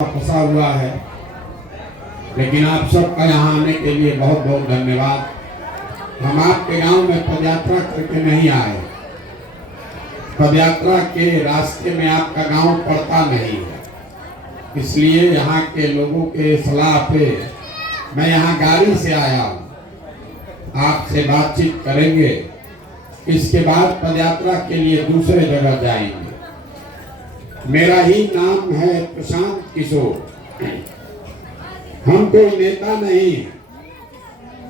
फंसा हुआ है, लेकिन आप सबका यहाँ आने के लिए बहुत बहुत धन्यवाद। हम आपके गांव में पदयात्रा करके नहीं आए। पदयात्रा के रास्ते में आपका गांव पड़ता नहीं है, इसलिए यहाँ के लोगों के सलाह पे मैं यहाँ गाड़ी से आया हूँ। आपसे बातचीत करेंगे, इसके बाद पदयात्रा के लिए दूसरे जगह जाएंगे। मेरा ही नाम है प्रशांत किशोर। हम कोई नेता नहीं है,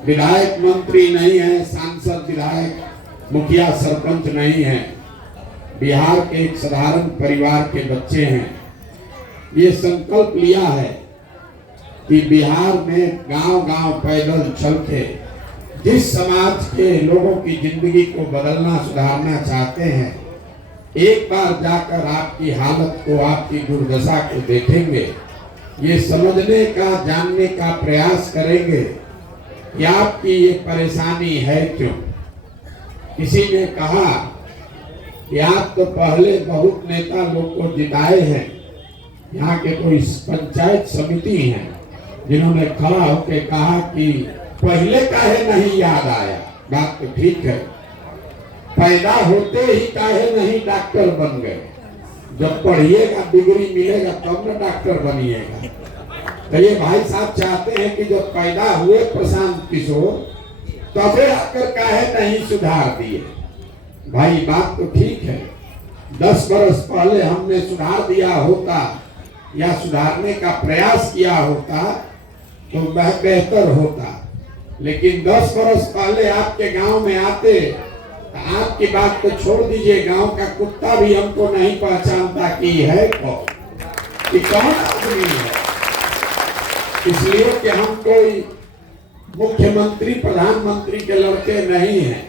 विधायक मंत्री नहीं है, सांसद विधायक मुखिया सरपंच नहीं है। बिहार के एक साधारण परिवार के बच्चे हैं। ये संकल्प लिया है कि बिहार में गांव-गांव पैदल चल के जिस समाज के लोगों की जिंदगी को बदलना सुधारना चाहते हैं, एक बार जाकर आपकी हालत को, आपकी दुर्दशा को देखेंगे। ये समझने का, जानने का प्रयास करेंगे कि आपकी ये परेशानी है क्यों। किसी ने कहा कि आप तो पहले बहुत नेता लोग को जिताए हैं। यहाँ के कोई पंचायत समिति हैं जिन्होंने खड़ा होकर कहा कि पहले काहे नहीं याद आया। बात तो ठीक है, पैदा होते ही काहे नहीं डॉक्टर बन गए। जब पढ़िएगा, डिग्री मिलेगा तब ना डॉक्टर बनिएगा। तो ये भाई साहब चाहते हैं कि जब पैदा हुए प्रशांत किशोर, तबे आकर काहे नहीं सुधार दिए। भाई बात तो ठीक है, 10 बरस पहले हमने सुधार दिया होता या सुधारने का प्रयास किया होता तो बेहतर होता। लेकिन 10 बरस पहले आपके गांव में आते, आपकी बात तो छोड़ दीजिए, गांव का कुत्ता भी हमको नहीं पहचानता कि है कौन, कि कौन आदमी है। इसलिए कि हम कोई मुख्यमंत्री प्रधानमंत्री के लड़के नहीं हैं।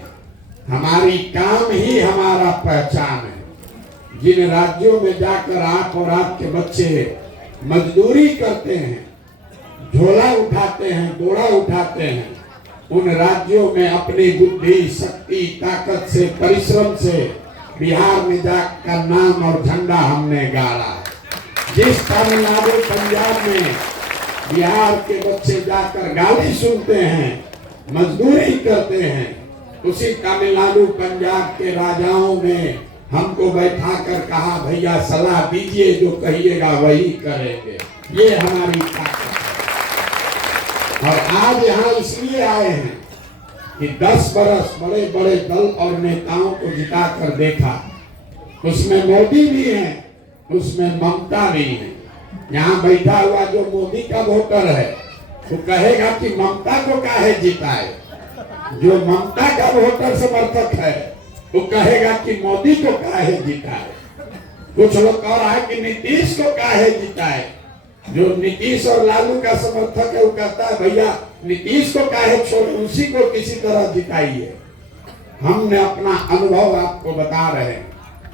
हमारी काम ही हमारा पहचान है। जिन राज्यों में जाकर आप और आपके बच्चे मजदूरी करते हैं, झोला उठाते हैं, बोरा उठाते हैं, उन राज्यों में अपनी बुद्धि, शक्ति, ताकत से, परिश्रम से बिहार में जाकर नाम और झंडा हमने गाड़ा है। जिस तमिलनाडु, पंजाब में बिहार के बच्चे जाकर गाली सुनते हैं, मजदूरी करते हैं, उसी तमिलनाडु, पंजाब के राजाओं ने हमको बैठा कर कहा, भैया सलाह दीजिए, जो कहिएगा वही करेंगे। ये हमारी ताकत। और आज यहाँ इसलिए आए हैं कि 10 बरस बड़े बड़े दल और नेताओं को जिता कर देखा। उसमें मोदी भी है, उसमें ममता भी है। यहाँ बैठा हुआ जो मोदी का वोटर है वो कहेगा कि ममता को काहे जिताए। जो ममता का वोटर समर्थक है वो कहेगा कि मोदी को काहे जिताए। कुछ लोग कह रहा है कि नीतीश को काहे जिताए। जो नीतीश और लालू का समर्थक है वो कहता है भैया नीतीश को काहे छोड़े, उसी को किसी तरह जिताइए। हमने अपना अनुभव आपको बता रहे हैं।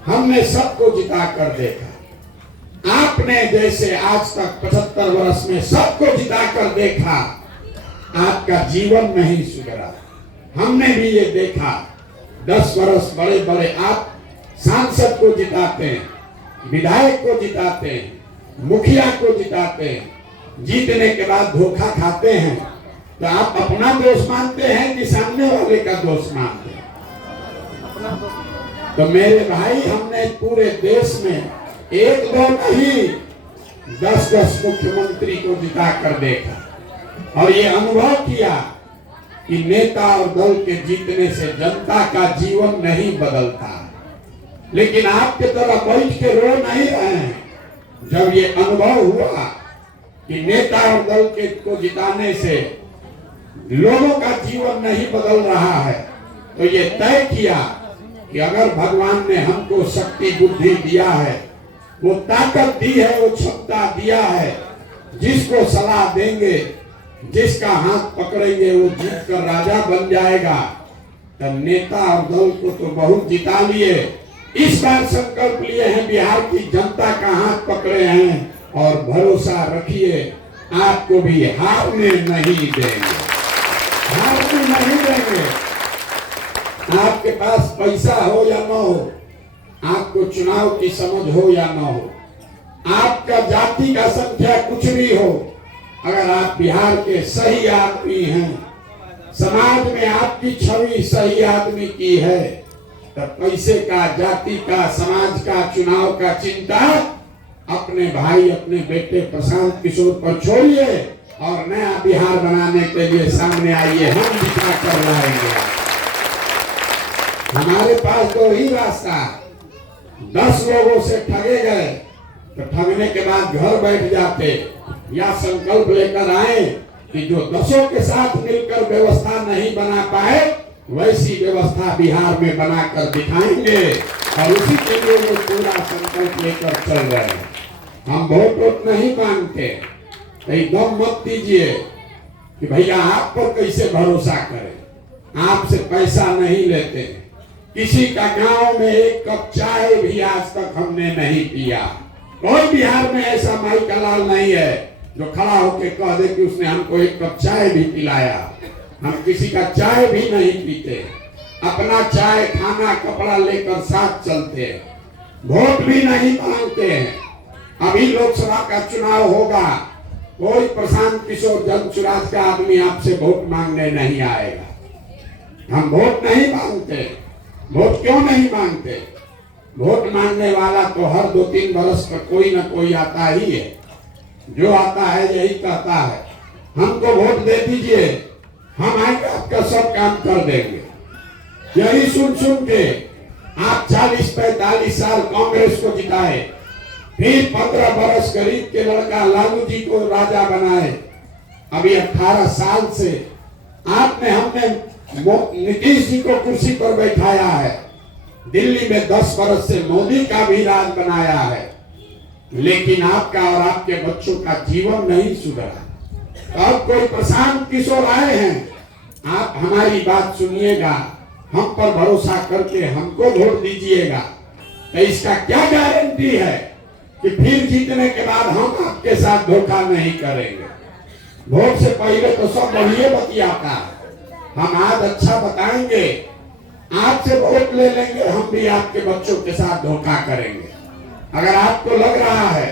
हमने सबको जिता कर देखा। आपने जैसे आज तक 75 वर्ष में सबको जिता कर देखा, आपका जीवन नहीं सुधरा। हमने भी ये देखा। 10 वर्ष बड़े बड़े आप सांसद को जिताते हैं, विधायक को जिताते हैं, मुखिया को जिताते हैं। जीतने के बाद धोखा खाते हैं तो आप अपना दोष मानते हैं कि सामने वाले का दोष मानते हैं। तो मेरे भाई, हमने पूरे देश में 1-2 नहीं 10-10 मुख्यमंत्री को जिता कर देखा और ये अनुभव किया कि नेता और दल के जीतने से जनता का जीवन नहीं बदलता। लेकिन आपके तरह बैठ के रो नहीं रहे हैं। जब ये अनुभव हुआ कि नेता और दल के को जिताने से लोगों का जीवन नहीं बदल रहा है, तो ये तय किया कि अगर भगवान ने हमको शक्ति, बुद्धि दिया है, वो ताकत दी है, वो क्षमता दिया है, जिसको सलाह देंगे, जिसका हाथ पकड़ेंगे, वो जीत कर राजा बन जाएगा। तब नेता और दल को तो बहुत जिता लिए। इस बार संकल्प लिए हैं, बिहार की जनता का हाथ पकड़े हैं और भरोसा रखिए, आपको भी हारने नहीं देंगे, हारने नहीं देंगे। आपके पास पैसा हो या न हो, आपको चुनाव की समझ हो या न हो, आपका जाति का संख्या कुछ भी हो, अगर आप बिहार के सही आदमी हैं, समाज में आपकी छवि सही आदमी की है, तो पैसे का, जाति का, समाज का, चुनाव का चिंता अपने भाई, अपने बेटे प्रशांत किशोर पर छोड़िए और नया बिहार बनाने के लिए सामने आइए। हम दिखा कर लाएंगे। हमारे पास दो ही रास्ता है। 10 लोगों से ठगे गए तो ठगने के बाद घर बैठ जाते, या संकल्प लेकर आए कि जो 10 के साथ मिलकर व्यवस्था नहीं बना पाए, वैसी व्यवस्था बिहार में बनाकर दिखाएंगे और उसी के लिए वो पूरा संकल्प लेकर चल रहे हैं। हम वोट नहीं मांगते, एकदम मत दीजिए कि भैया आप पर कैसे भरोसा करें। आपसे पैसा नहीं लेते, किसी का गांव में एक कप चाय भी आज तक हमने नहीं पिया। कोई बिहार में ऐसा माई का लाल नहीं है जो खड़ा होकर कह दे कि उसने हमको एक कप चाय भी पिलाया। हम किसी का चाय भी नहीं पीते, अपना चाय, खाना, कपड़ा लेकर साथ चलते हैं। वोट भी नहीं मांगते हैं। अभी लोकसभा का चुनाव होगा, कोई प्रशांत किशोर जनसुराज का आदमी आपसे वोट मांगने नहीं आएगा। हम वोट नहीं मांगते। वोट क्यों नहीं मांगते? वोट मांगने वाला तो हर 2-3 बरस पर कोई ना कोई आता ही है। जो आता है यही कहता है हमको वोट दे दीजिए, हम आएंगे आपका सब काम कर देंगे। यही सुन सुन के आप 40-45 साल कांग्रेस को जिताए, फिर 15 बरस गरीब के लड़का लालू जी को राजा बनाए। अभी 18 साल से आपने, हमने नीतीश जी को कुर्सी पर बैठाया है। दिल्ली में 10 बरस से मोदी का भी राज बनाया है, लेकिन आपका और आपके बच्चों का जीवन नहीं सुधरा। अब कोई प्रशांत किशोर आए हैं, आप हमारी बात सुनिएगा, हम पर भरोसा करके हमको वोट दीजिएगा। तो इसका क्या गारंटी है कि फिर जीतने के बाद हम आपके साथ धोखा नहीं करेंगे? वोट से पहले तो सब बढ़िया बतियाता है। हम आज अच्छा बताएंगे, आपसे वोट ले लेंगे, हम भी आपके बच्चों के साथ धोखा करेंगे। अगर आपको लग रहा है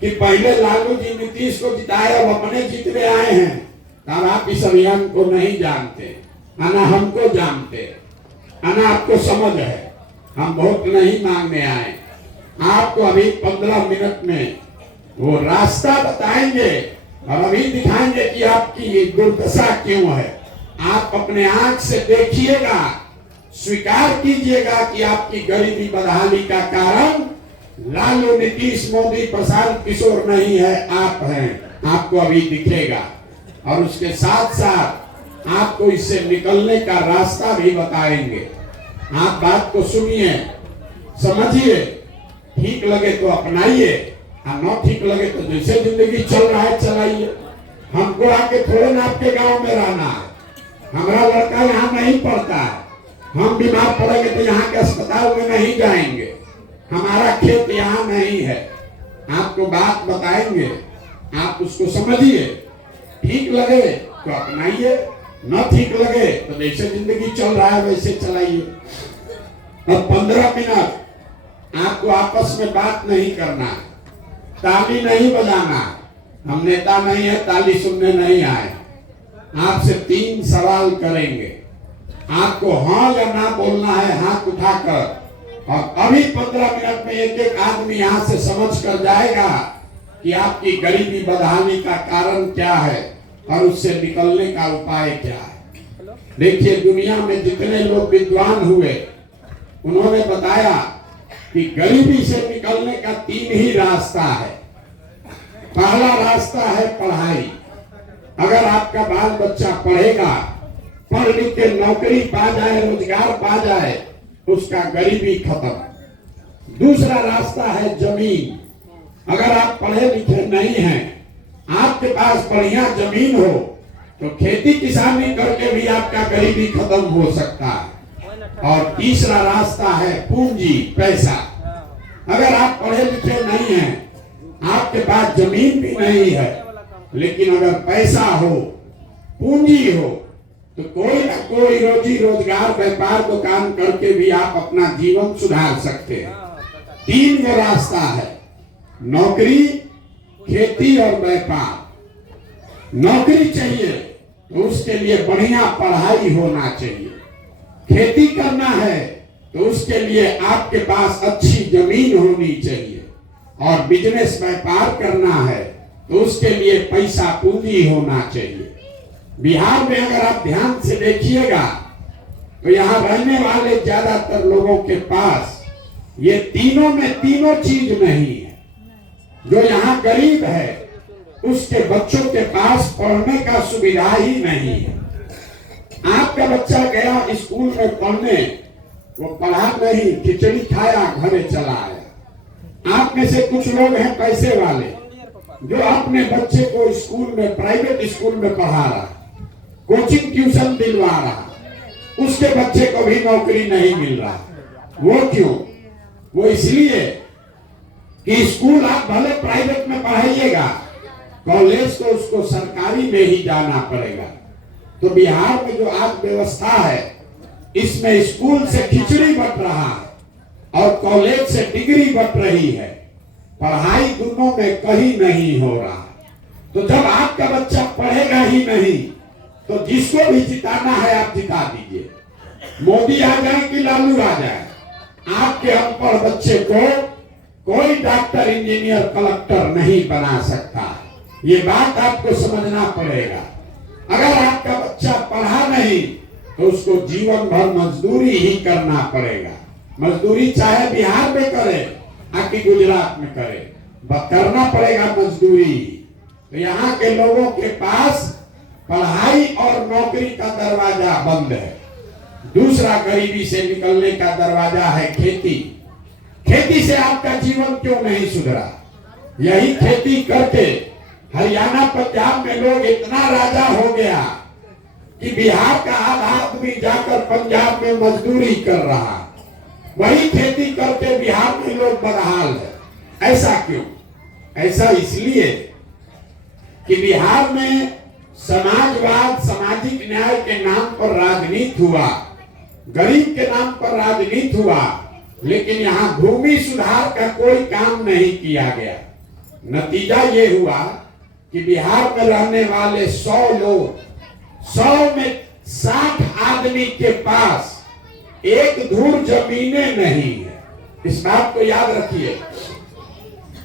कि पहले लालू जी नीतीश को जिताए और अपने जीतने आए हैं, तब आप इस अभियान को नहीं जानते, ना हमको जानते, ना आपको समझ है। हम वोट नहीं मांगने आए। आपको अभी 15 मिनट में वो रास्ता बताएंगे और अभी दिखाएंगे कि आपकी ये दुर्दशा क्यों है। आप अपने आंख से देखिएगा, स्वीकार कीजिएगा कि आपकी गरीबी बदहाली का कारण लालू, नीतीश, मोदी, प्रशांत किशोर नहीं है, आप हैं। आपको अभी दिखेगा और उसके साथ साथ आपको इससे निकलने का रास्ता भी बताएंगे। आप बात को सुनिए, समझिए, ठीक लगे तो अपनाइए, और न ठीक लगे तो जैसे जिंदगी चल रहा है चलाइए। हमको आके थोड़े ना आपके गांव में रहना है। हमारा लड़का यहाँ नहीं पढ़ता है, हम बीमार पड़ेंगे तो यहाँ के अस्पताल में नहीं जाएंगे। हमारा खेत यहाँ नहीं है। आपको बात बताएंगे, आप उसको समझिए, ठीक लगे तो अपनाइए, न ठीक लगे तो जैसे जिंदगी चल रहा है वैसे चलाइए। अब 15 मिनट आपको आपस में बात नहीं करना है, ताली नहीं बजाना है। हम नेता नहीं है, ताली सुनने नहीं आए। आपसे 3 सवाल करेंगे, आपको हाँ या ना बोलना है हाथ उठाकर। और अभी 15 मिनट में एक आदमी यहाँ से समझ कर जाएगा कि आपकी गरीबी बदहाली का कारण क्या है और उससे निकलने का उपाय क्या है। देखिए, दुनिया में जितने लोग विद्वान हुए, उन्होंने बताया कि गरीबी से निकलने का 3 ही रास्ता है। पहला रास्ता है पढ़ाई। अगर आपका बाल बच्चा पढ़ेगा, पढ़ लिख के नौकरी पा जाए, रोजगार पा जाए, उसका गरीबी खत्म। दूसरा रास्ता है जमीन। अगर आप पढ़े लिखे नहीं हैं, आपके पास बढ़िया जमीन हो, तो खेती किसानी करके भी आपका गरीबी खत्म हो सकता है। और तीसरा रास्ता है पूंजी, पैसा। अगर आप पढ़े लिखे नहीं हैं, आपके पास जमीन भी नहीं है, लेकिन अगर पैसा हो, पूंजी हो, तो कोई ना कोई रोजी रोजगार, व्यापार, दुकान करके भी आप अपना जीवन सुधार सकते हैं। 3 गो रास्ता है। नौकरी, खेती और व्यापार। नौकरी चाहिए तो उसके लिए बढ़िया पढ़ाई होना चाहिए। खेती करना है तो उसके लिए आपके पास अच्छी जमीन होनी चाहिए। और बिजनेस व्यापार करना है तो उसके लिए पैसा पूंजी होना चाहिए। बिहार में अगर आप ध्यान से देखिएगा तो यहाँ रहने वाले ज्यादातर लोगों के पास ये तीनों में तीनों चीज नहीं है। जो यहाँ गरीब है उसके बच्चों के पास पढ़ने का सुविधा ही नहीं है। आपका बच्चा गया स्कूल में पढ़ने, वो पढ़ा नहीं, खिचड़ी खाया, घरे चला आया। आप में से कुछ लोग हैं पैसे वाले जो अपने बच्चे को स्कूल में, प्राइवेट स्कूल में पढ़ा रहा, कोचिंग ट्यूशन दिलवा रहा, उसके बच्चे को भी नौकरी नहीं मिल रहा। वो क्यों? वो इसलिए कि स्कूल आप भले प्राइवेट में पढ़ाइएगा, कॉलेज तो उसको सरकारी में ही जाना पड़ेगा। तो बिहार में जो आज व्यवस्था है, इसमें स्कूल से खिचड़ी बट रहा है और कॉलेज से डिग्री बट रही है। पढ़ाई दोनों में कहीं नहीं हो रहा। तो जब आपका बच्चा पढ़ेगा ही नहीं तो जिसको भी जिताना है आप जिता दीजिए। मोदी आ जाए कि लालू आ जाए, आपके अनपढ़ बच्चे को कोई डॉक्टर, इंजीनियर, कलेक्टर नहीं बना सकता। ये बात आपको समझना पड़ेगा। अगर आपका बच्चा पढ़ा नहीं तो उसको जीवन भर मजदूरी ही करना पड़ेगा। मजदूरी चाहे बिहार में करे आकि गुजरात में करे, करना पड़ेगा मजदूरी। तो यहाँ के लोगों के पास पढ़ाई और नौकरी का दरवाजा बंद है। दूसरा गरीबी से निकलने का दरवाजा है खेती। खेती से आपका जीवन क्यों नहीं सुधरा? यही खेती करके हरियाणा, पंजाब में लोग इतना राजा हो गया कि बिहार का आधा आदमी जाकर पंजाब में मजदूरी कर रहा। वही खेती करके बिहार में लोग बदहाल है। ऐसा क्यों? ऐसा इसलिए कि बिहार में समाजवाद, सामाजिक न्याय के नाम पर राजनीति हुआ, गरीब के नाम पर राजनीति हुआ, लेकिन यहाँ भूमि सुधार का कोई काम नहीं किया गया। नतीजा ये हुआ कि बिहार में रहने वाले 100 लोग, 100 में 60 आदमी के पास एक धूर जमीनें नहीं है। इस बात को याद रखिए।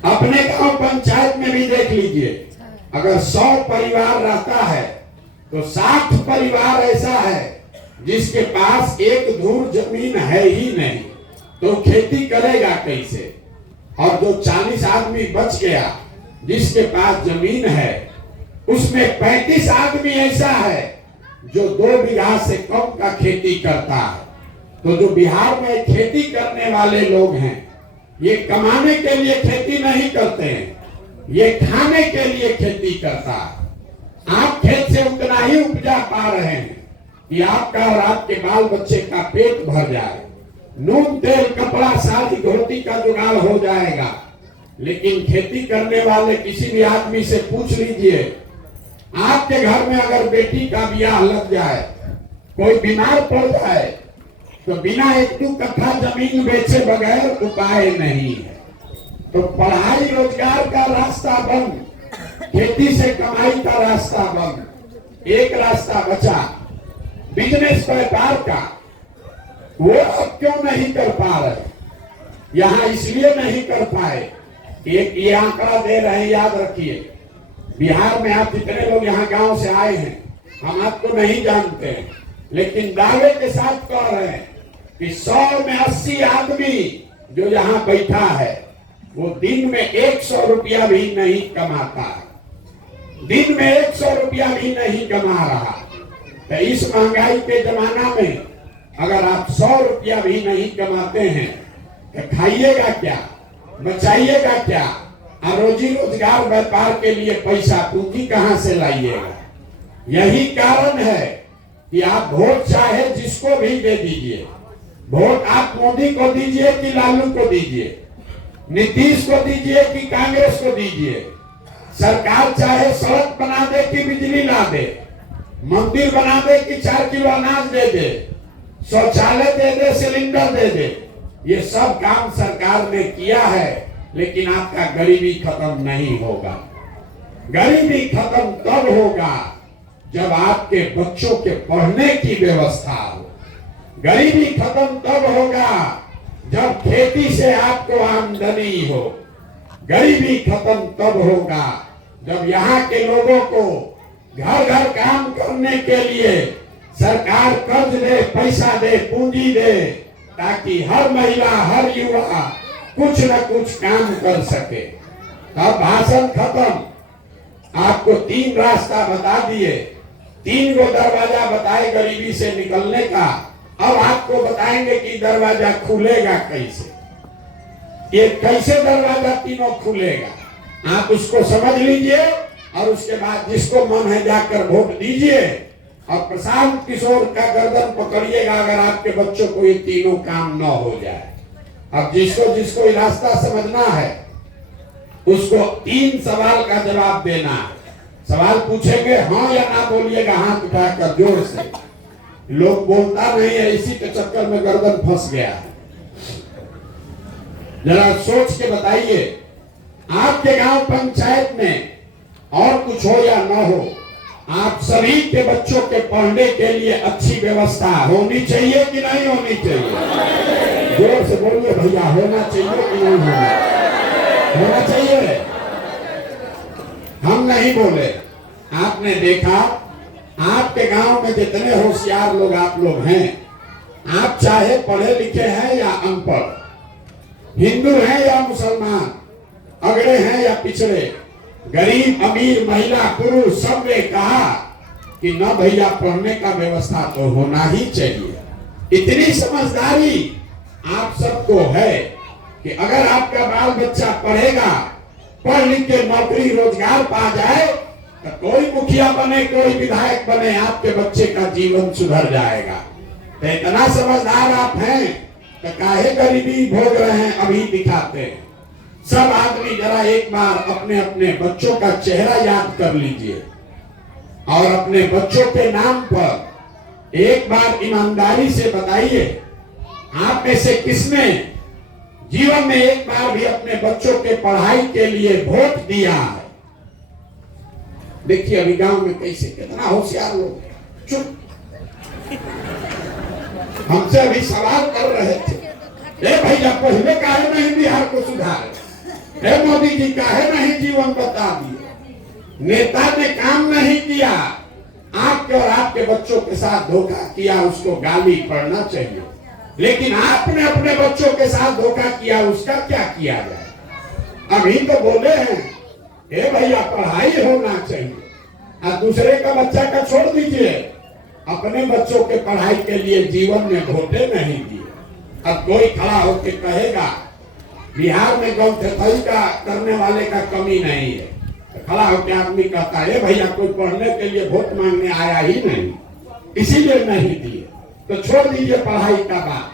अपने गांव पंचायत में भी देख लीजिए, अगर 100 परिवार रहता है तो 60 परिवार ऐसा है जिसके पास एक धूर जमीन है ही नहीं, तो खेती करेगा कैसे? और जो 40 आदमी बच गया जिसके पास जमीन है, उसमें 35 आदमी ऐसा है जो 2 बीघा से कम का खेती करता है। तो जो बिहार में खेती करने वाले लोग हैं, ये कमाने के लिए खेती नहीं करते हैं, ये खाने के लिए खेती करता है। आप खेत से उतना ही उपजा पा रहे हैं कि आपका और आपके बाल बच्चे का पेट भर जाए, नून, तेल, कपड़ा, साड़ी, धोती का जुगाड़ हो जाएगा। लेकिन खेती करने वाले किसी भी आदमी से पूछ लीजिए, आपके घर में अगर बेटी का ब्याह लग जाए, कोई बीमार पड़ जाए, तो बिना 1-2 कट्ठा जमीन बेचे बगैर उपाय नहीं है। तो पढ़ाई रोजगार का रास्ता बंद, खेती से कमाई का रास्ता बंद। एक रास्ता बचा बिजनेस व्यापार का, वो अब क्यों नहीं कर पा रहे? यहाँ इसलिए नहीं कर पाए, एक ये आंकड़ा दे रहे हैं, याद रखिए। बिहार में आप जितने लोग यहाँ गांव से आए हैं, हम आपको नहीं जानते हैं, लेकिन दावे के साथ कह रहे हैं कि 100 में 80 आदमी जो यहाँ बैठा है वो दिन में 100 रुपया भी नहीं कमाता है। दिन में 100 रुपया भी नहीं कमा रहा। तो इस महंगाई के जमाना में अगर आप 100 रुपया भी नहीं कमाते हैं तो खाइएगा क्या, बचाइएगा क्या? और रोजी रोजगार व्यापार के लिए पैसा पूंजी कहां से लाइएगा? यही कारण है कि आप वोट चाहे जिसको भी दे दीजिए, वोट आप मोदी को दीजिए कि लालू को दीजिए, नीतीश को दीजिए कि कांग्रेस को दीजिए, सरकार चाहे सड़क बना दे कि बिजली ला दे, मंदिर बना दे कि 4 किलो अनाज दे दे, शौचालय दे दे, सिलेंडर दे दे, ये सब काम सरकार ने किया है। लेकिन आपका गरीबी खत्म नहीं होगा। गरीबी खत्म तब होगा जब आपके बच्चों के पढ़ने की व्यवस्था हो। गरीबी खत्म तब होगा जब खेती से आपको आमदनी हो। गरीबी खत्म तब होगा जब यहाँ के लोगों को घर घर काम करने के लिए सरकार कर्ज दे, पैसा दे, पूंजी दे, ताकि हर महिला, हर युवा कुछ न कुछ काम कर सके। अब भाषण खत्म। आपको 3 रास्ता बता दिए, 3 गो दरवाजा बताए गरीबी से निकलने का। अब आपको बताएंगे कि दरवाजा खुलेगा कैसे। ये कैसे दरवाजा तीनों खुलेगा, आप उसको समझ लीजिए और उसके बाद जिसको मन है जाकर वोट दीजिए और प्रशांत किशोर का गर्दन पकड़िएगा अगर आपके बच्चों को ये तीनों काम न हो जाए। अब जिसको जिसको ये रास्ता समझना है उसको 3 सवाल का जवाब देना है। सवाल पूछेंगे, हाँ या ना बोलिएगा हाथ उठाकर जोर से। लोग बोलता नहीं है, इसी के चक्कर में गर्दन फंस गया है। जरा सोच के बताइए, आपके गांव पंचायत में और कुछ हो या न हो, आप सभी के बच्चों के पढ़ने के लिए अच्छी व्यवस्था होनी चाहिए कि नहीं होनी चाहिए? जोर से बोलिए भैया, होना चाहिए कि नहीं होना चाहिए? हम नहीं बोले। आपने देखा आपके गांव में जितने होशियार लोग आप लोग हैं, आप चाहे पढ़े लिखे हैं या अनपढ़, हिंदू हैं या मुसलमान, अगड़े हैं या पिछड़े, गरीब अमीर, महिला पुरुष, सब ने कहा कि न भैया पढ़ने का व्यवस्था तो होना ही चाहिए। इतनी समझदारी आप सबको है कि अगर आपका बाल बच्चा पढ़ेगा, पढ़ लिख के नौकरी रोजगार पा जाए, तो कोई मुखिया बने, कोई विधायक बने, आपके बच्चे का जीवन सुधर जाएगा। तो इतना समझदार आप हैं तो काहे गरीबी भोग रहे हैं अभी दिखाते हैं। सब आदमी जरा एक बार अपने अपने बच्चों का चेहरा याद कर लीजिए और अपने बच्चों के नाम पर एक बार ईमानदारी से बताइए, आप में से किसने जीवन में एक बार भी अपने बच्चों के पढ़ाई के लिए वोट दिया है? देखिए अभी गांव में कैसे कितना होशियार लोग। चुप, हमसे अभी सवाल कर रहे थे, ए भैया पहले काहे नहीं बिहार को सुधारे, ए मोदी जी काहे नहीं जीवन बता दिए, नेता ने काम नहीं किया, आपके और आपके बच्चों के साथ धोखा किया, उसको गाली पड़ना चाहिए। लेकिन आपने अपने बच्चों के साथ धोखा किया, उसका क्या किया जाए? अभी तो बोले हैं ए भैया पढ़ाई होना चाहिए, और दूसरे का बच्चा का छोड़ दीजिए, अपने बच्चों के पढ़ाई के लिए जीवन में वोटे नहीं दिए। अब कोई खड़ा होकर कहेगा बिहार में गौ सफाई का करने वाले का कमी नहीं है, तो खड़ा होकर आदमी कहता है भैया कोई पढ़ने के लिए वोट मांगने आया ही नहीं, इसीलिए नहीं दिए। तो छोड़ दीजिए पढ़ाई का बात,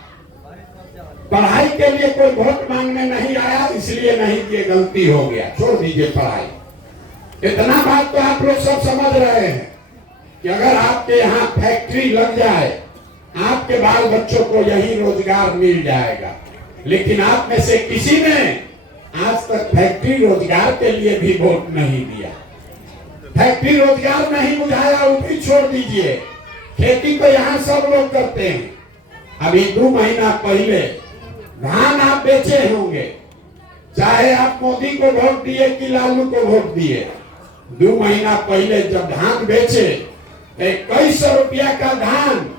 पढ़ाई के लिए कोई वोट मांगने नहीं आया इसलिए नहीं दिए, गलती हो गया, छोड़ दीजिए पढ़ाई। इतना बात तो आप लोग सब समझ रहे हैं कि अगर आपके यहाँ फैक्ट्री लग जाए, आपके बाल बच्चों को यही रोजगार मिल जाएगा। लेकिन आप में से किसी ने आज तक फैक्ट्री रोजगार के लिए भी वोट नहीं दिया, फैक्ट्री रोजगार नहीं बुझाया, वो भी छोड़ दीजिए। खेती तो यहाँ सब लोग करते हैं। अभी 2 महीना पहले धान आप बेचे होंगे, चाहे आप मोदी को वोट दिए कि लालू को वोट दिए। 2 महीना पहले जब धान बेचे, 2100 रुपया का धान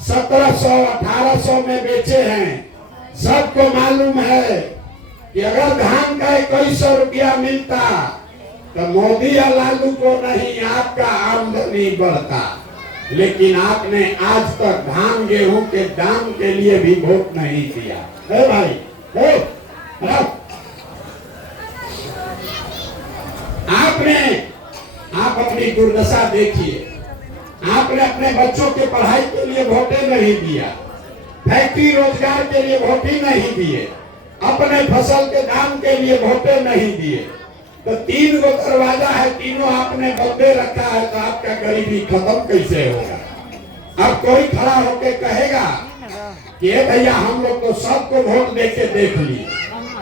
1700 1800 में बेचे हैं। सबको मालूम है कि अगर धान का 2100 रुपया मिलता तो मोदी या लालू को नहीं, आपका आमदनी बढ़ता। लेकिन आपने आज तक धान गेहूं के दाम के लिए भी वोट नहीं दिया है भाई। आप अपनी दुर्दशा देखिए, आपने अपने बच्चों के पढ़ाई के लिए वोटे नहीं दिया, फैक्ट्री रोजगार के लिए वोट ही नहीं दिए, अपने फसल के दाम के लिए वोटे नहीं दिए। तो 3 गो दरवाजा है, तीनों आपने बंदे रखा है, तो आपका गरीबी खत्म कैसे होगा? अब कोई खड़ा होके कहेगा कि भैया हम लोग तो सबको वोट देके देख लिए,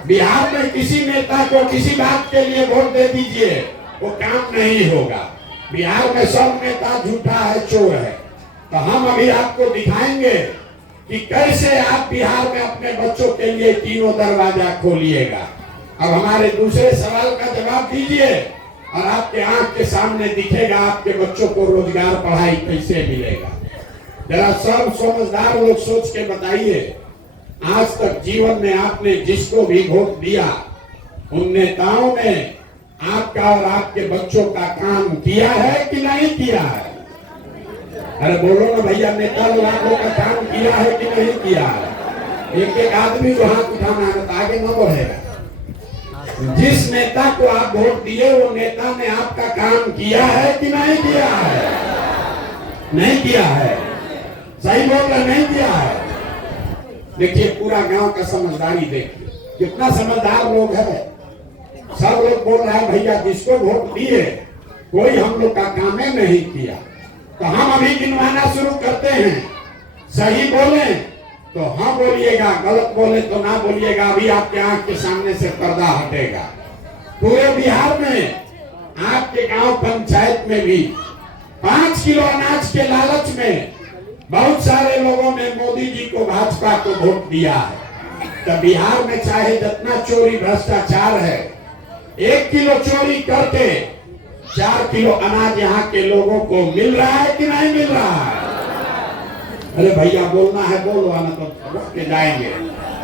बिहार में किसी नेता को किसी बात के लिए वोट दे दीजिए, वो काम नहीं होगा। बिहार में सब नेता झूठा है, चोर है। तो हम अभी आपको दिखाएंगे कि कैसे आप बिहार में अपने बच्चों के लिए तीनों दरवाजा खोलिएगा। अब हमारे दूसरे सवाल का जवाब दीजिए और आपके आंख के सामने दिखेगा आपके बच्चों को रोजगार, पढ़ाई कैसे मिलेगा। जरा सब समझदार लोग सोच के बताइए, आज तक जीवन में आपने जिसको भी वोट दिया, उन नेताओं ने आपका और आपके बच्चों का काम किया है कि नहीं किया है? अरे बोलो ना भैया, नेता लोग आप लोग का काम किया है कि नहीं किया है? एक एक आदमी को हाथ उठाना है तो आगे न बढ़ेगा। जिस नेता को आप वोट दिए, वो नेता ने आपका काम किया है कि नहीं किया है? नहीं किया है। सही बोल रहे, नहीं किया है। देखिए पूरा गांव का समझदारी देखिए, कितना समझदार लोग है। सब लोग बोल रहा है भैया जिसको वोट दिए कोई हम लोग का काम ही नहीं किया। तो हम अभी गिनवाना शुरू करते हैं। सही बोले तो हाँ बोलिएगा, गलत बोले तो ना बोलिएगा। अभी आपके आंख के सामने से पर्दा हटेगा। पूरे बिहार में आपके गांव पंचायत में भी 5 किलो अनाज के लालच में बहुत सारे लोगों ने मोदी जी को, भाजपा को वोट दिया है। तो बिहार में चाहे जितना चोरी भ्रष्टाचार है, 1 किलो चोरी करके 4 किलो अनाज यहाँ के लोगों को मिल रहा है कि नहीं मिल रहा है? अरे भैया बोलना है बोलो, आना तो वोट के जाएंगे,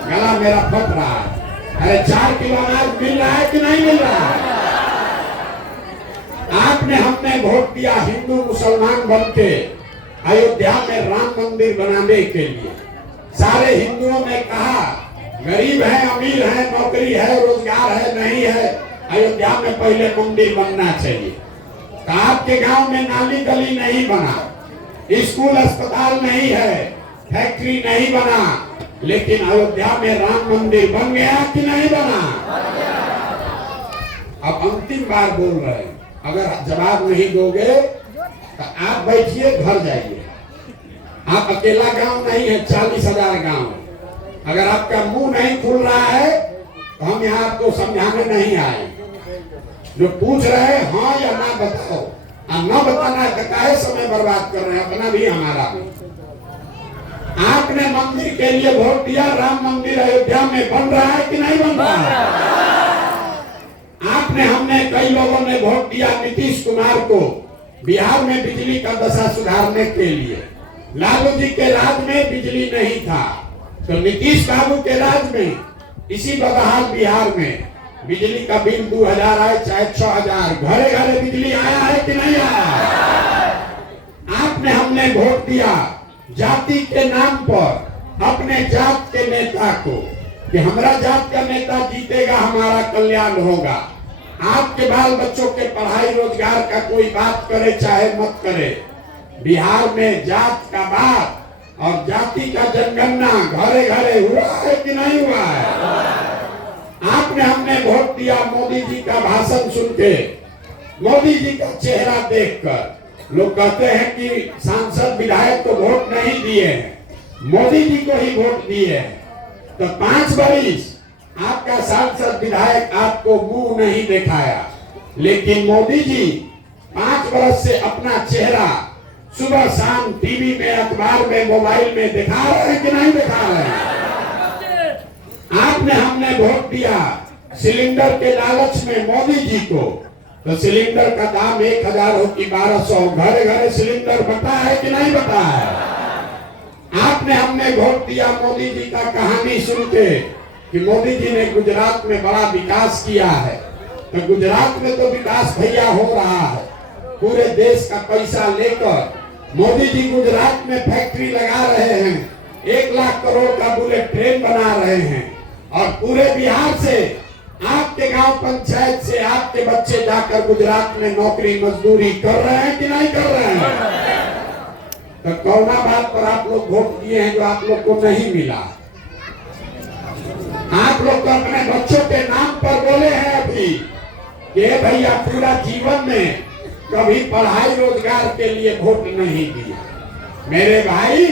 गला मेरा फट रहा है। अरे 4 किलो अनाज मिल रहा है कि नहीं मिल रहा है? आपने हमने वोट दिया हिंदू मुसलमान बन के अयोध्या में राम मंदिर बनाने के लिए। सारे हिंदुओं ने कहा गरीब है, अमीर है, नौकरी है, रोजगार है, नहीं है, अयोध्या में पहले मंदिर बनना चाहिए। तो आपके गांव में नाली गली नहीं बना, स्कूल अस्पताल नहीं है, फैक्ट्री नहीं बना, लेकिन अयोध्या में राम मंदिर बन गया कि नहीं बना? अब अंतिम बार बोल रहे हैं, अगर जवाब नहीं दोगे तो आप बैठिए, घर जाइए। आप अकेला गांव नहीं है, 40,000 गांव। अगर आपका मुंह नहीं खुल रहा है तो हम यहाँ आपको समझाने नहीं आए। जो पूछ रहे हैं हाँ या ना बताओ, और ना बताना है तो काहे समय बर्बाद कर रहे हैं, अपना भी हमारा भी। आपने मंदिर के लिए वोट दिया, राम मंदिर अयोध्या में बन रहा है कि नहीं बन रहा है? आपने हमने कई लोगों ने वोट दिया नीतीश कुमार को बिहार में बिजली का दशा सुधारने के लिए। लालू जी के राज में बिजली नहीं था, तो नीतीश बाबू के राज में इसी बदहाल बिहार में बिजली का बिल 2000 आए चाहे 6000, घरे घरे बिजली आया है कि नहीं आया? आपने हमने वोट दिया जाति के नाम पर अपने जात के नेता को कि हमारा जात का नेता जीतेगा, हमारा कल्याण होगा। आपके बाल बच्चों के पढ़ाई रोजगार का कोई बात करे चाहे मत करे, बिहार में जात का बात और जाति का जनगणना घरे घरे हुआ है कि नहीं हुआ है? आपने हमने वोट दिया मोदी जी का भाषण सुन के, मोदी जी का चेहरा देखकर। लोग कहते हैं कि सांसद विधायक को वोट नहीं दिए हैं, मोदी जी को ही वोट दिए हैं। तो 5 वर्ष आपका सांसद विधायक आपको मुंह नहीं दिखाया, लेकिन मोदी जी 5 वर्ष से अपना चेहरा सुबह शाम टीवी में, अखबार में, मोबाइल में दिखा रहे हैं कि नहीं दिखा रहे हैं? आपने हमने वोट दिया सिलेंडर के लालच में मोदी जी को, तो सिलेंडर का दाम 1000 हो कि 1200, घरे घरे सिलेंडर बटा है कि नहीं बटा है? आपने हमने वोट दिया मोदी जी का कहानी सुन के कि मोदी जी ने गुजरात में बड़ा विकास किया है। तो गुजरात में तो विकास भैया हो रहा है, पूरे देश का पैसा लेकर मोदी जी गुजरात में फैक्ट्री लगा रहे हैं, 1 लाख करोड़ का बुलेट ट्रेन बना रहे हैं, और पूरे बिहार से आपके गांव पंचायत से आपके बच्चे जाकर गुजरात में नौकरी मजदूरी कर रहे हैं कि नहीं कर रहे हैं? तो कौना बात पर आप लोग वोट दिए हैं जो आप लोग को नहीं मिला? आप लोग तो अपने बच्चों के नाम पर बोले हैं अभी कि भैया पूरा जीवन में कभी पढ़ाई रोजगार के लिए वोट नहीं दिया। मेरे भाई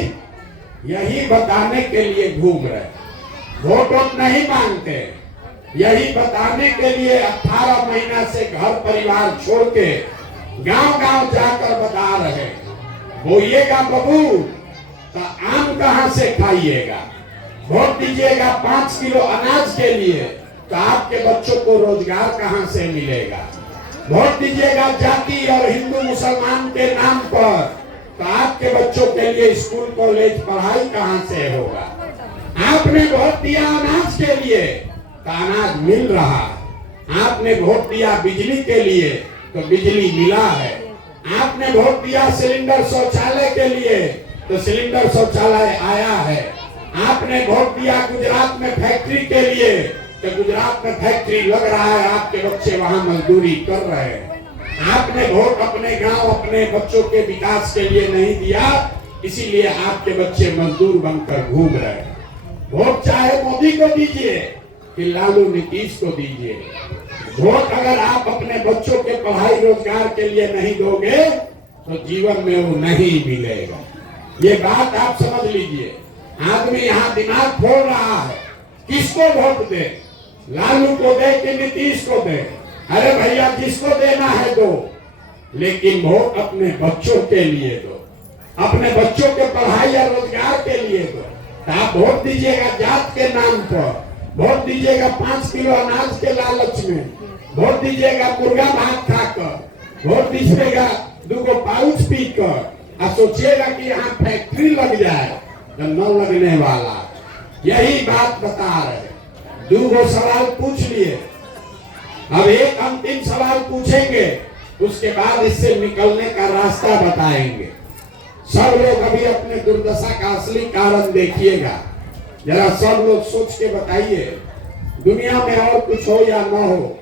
यही बताने के लिए घूम रहे, वोट नहीं मांगते, यही बताने के लिए 18 महीना से घर परिवार छोड़ के गांव गांव जाकर बता रहे, बोइएगा बबू तो आम कहां से खाइएगा, वोट दीजिएगा 5 किलो अनाज के लिए तो आपके बच्चों को रोजगार कहां से मिलेगा, वोट दीजिएगा जाति और हिंदू मुसलमान के नाम पर तो आपके बच्चों के लिए स्कूल कॉलेज पढ़ाई कहां से होगा। आपने वोट दिया अनाज के लिए तो अनाज मिल रहा, आपने वोट दिया बिजली के लिए तो बिजली मिला है, आपने वोट दिया सिलेंडर शौचालय के लिए तो सिलेंडर शौचालय आया है, आपने वोट दिया गुजरात में फैक्ट्री के लिए तो गुजरात में फैक्ट्री लग रहा है, आपके बच्चे वहां मजदूरी कर रहे हैं। आपने वोट अपने गांव अपने बच्चों के विकास के लिए नहीं दिया, इसीलिए आपके बच्चे मजदूर बनकर घूम रहे हैं। वोट चाहे मोदी को दीजिए कि लालू नीतीश को दीजिए, वोट अगर आप अपने बच्चों के पढ़ाई रोजगार के लिए नहीं दोगे तो जीवन में वो नहीं मिलेगा। ये बात आप समझ लीजिए। आदमी यहाँ दिमाग फोड़ रहा है, किसको वोट दे, लालू को दे कि नीतीश को दे। अरे भैया जिसको देना है दो, लेकिन वोट अपने बच्चों के लिए दो, अपने बच्चों के पढ़ाई या रोजगार के लिए दो। तो आप वोट दीजिएगा जात के नाम पर, वोट दीजिएगा 5 किलो अनाज के लालच में, वोट दीजिएगा मुर्गा भात खाकर, वोट दीजिएगा 2 पाउच पीकर और सोचिएगा कि यहाँ फैक्ट्री लग जाए तो न लगने वाला। यही बात बता रहे। 2 सवाल पूछ लिए, अब एक अंतिम सवाल पूछेंगे, उसके बाद इससे निकलने का रास्ता बताएंगे। सब लोग अभी अपने दुर्दशा का असली कारण देखिएगा, जरा सब लोग सोच के बताइए, दुनिया में और कुछ हो या ना हो,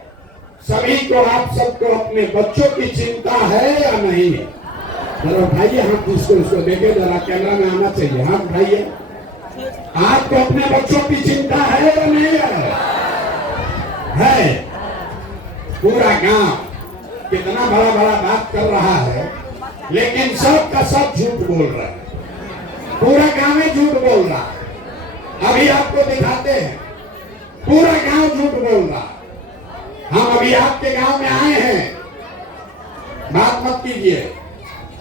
सभी को आप सबको अपने बच्चों की चिंता है या नहीं? जरा उठाइए हाथ, उसको देखे जरा, कैमरा में आना चाहिए, हाथ उठाइए। आपको अपने बच्चों की चिंता है या नहीं है? पूरा गांव कितना बड़ा बड़ा बात कर रहा है, लेकिन सब का सब झूठ बोल रहा है, पूरा गांव में झूठ बोल रहा है। अभी आपको दिखाते हैं, पूरा गांव झूठ बोल रहा है। हम अभी आपके गांव में आए हैं, बात मत कीजिए,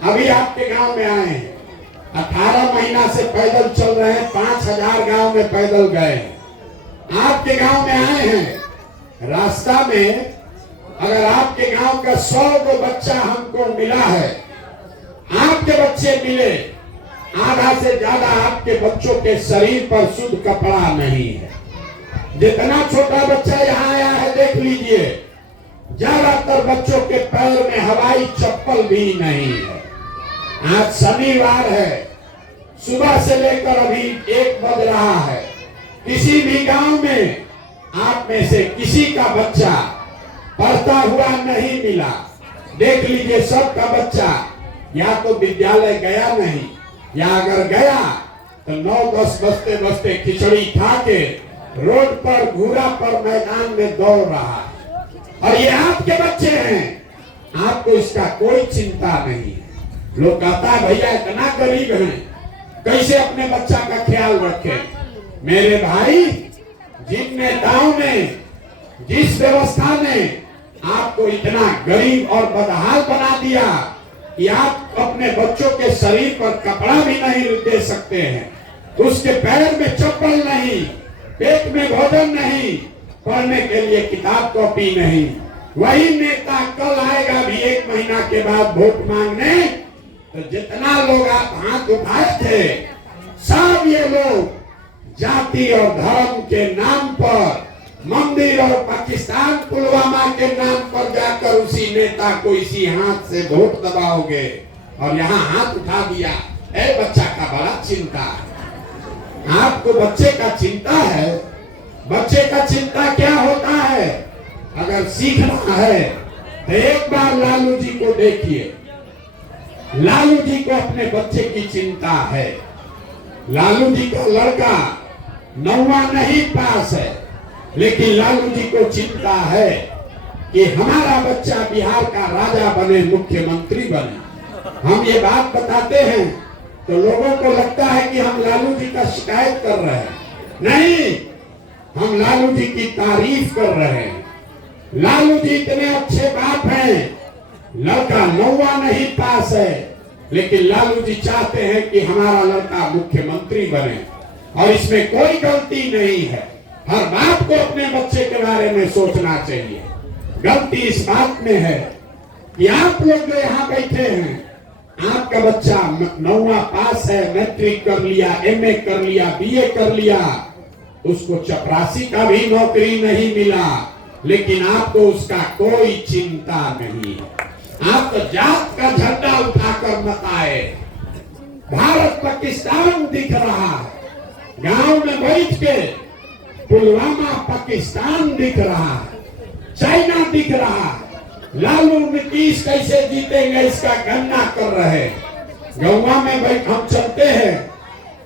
अभी आपके गांव में आए हैं, 18 महीना से पैदल चल रहे हैं, 5000 गांव में पैदल गए, आपके गांव में आए हैं। रास्ता में अगर आपके गांव का 100 को बच्चा हमको मिला है, आपके बच्चे मिले, आधा से ज्यादा आपके बच्चों के शरीर पर शुद्ध कपड़ा नहीं है। जितना छोटा बच्चा यहाँ आया है देख लीजिए, ज्यादातर बच्चों के पैर में हवाई चप्पल भी नहीं है। आज शनिवार है, सुबह से लेकर अभी 1 बज रहा है, किसी भी गांव में आप में से किसी का बच्चा पढ़ता हुआ नहीं मिला। देख लीजिए, सबका बच्चा या तो विद्यालय गया नहीं, या अगर गया तो 9-10 बजते बजते खिचड़ी खा के रोड पर घूरा पर मैदान में दौड़ रहा। और ये आपके बच्चे हैं, आपको इसका कोई चिंता नहीं है। लोग कहता है भैया इतना गरीब हैं, कैसे अपने बच्चा का ख्याल रखें। मेरे भाई, जिन नेताओं ने, जिस व्यवस्था ने आपको इतना गरीब और बदहाल बना दिया कि आप अपने बच्चों के शरीर पर कपड़ा भी नहीं दे सकते हैं, उसके पैर में चप्पल नहीं, पेट में भोजन नहीं, पढ़ने के लिए किताब कॉपी नहीं, वही नेता कल आएगा भी 1 महीना के बाद वोट मांगने, तो जितना लोग आप हाथ उठाए थे, सब ये लोग जाति और धर्म के नाम पर, मंदिर और पाकिस्तान पुलवामा के नाम पर जाकर उसी नेता को इसी हाथ से वोट दबाओगे। और यहाँ हाथ उठा दिया, ए बच्चा का बड़ा चिंता है। आपको बच्चे का चिंता है? बच्चे का चिंता क्या होता है? अगर सीखना है तो एक बार लालू जी को देखिए। लालू जी को अपने बच्चे की चिंता है। लालू जी का लड़का 9वां नहीं पास है, लेकिन लालू जी को चिंता है कि हमारा बच्चा बिहार का राजा बने, मुख्यमंत्री बने। हम ये बात बताते हैं तो लोगों को लगता है कि हम लालू जी का शिकायत कर रहे हैं। नहीं, हम लालू जी की तारीफ कर रहे हैं। लालू जी इतने अच्छे बाप हैं, लड़का 9वां नहीं पास है, लेकिन लालू जी चाहते हैं कि हमारा लड़का मुख्यमंत्री बने, और इसमें कोई गलती नहीं है। हर बाप को अपने बच्चे के बारे में सोचना चाहिए। गलती इस बात में है कि आप लोग जो यहाँ बैठे हैं, आपका बच्चा 9वां पास है, मैट्रिक कर लिया, MA कर लिया, BA कर लिया, उसको चपरासी का भी नौकरी नहीं मिला, लेकिन आपको उसका कोई चिंता नहीं है। आप तो जात का झंडा उठाकर मत आए। भारत पाकिस्तान दिख रहा है, गांव में बैठ के पुलवामा पाकिस्तान दिख रहा है, चाइना दिख रहा है। लालू नीतीश कैसे जीतेंगे इसका गणना कर रहे। गौवा में भाई हम चलते हैं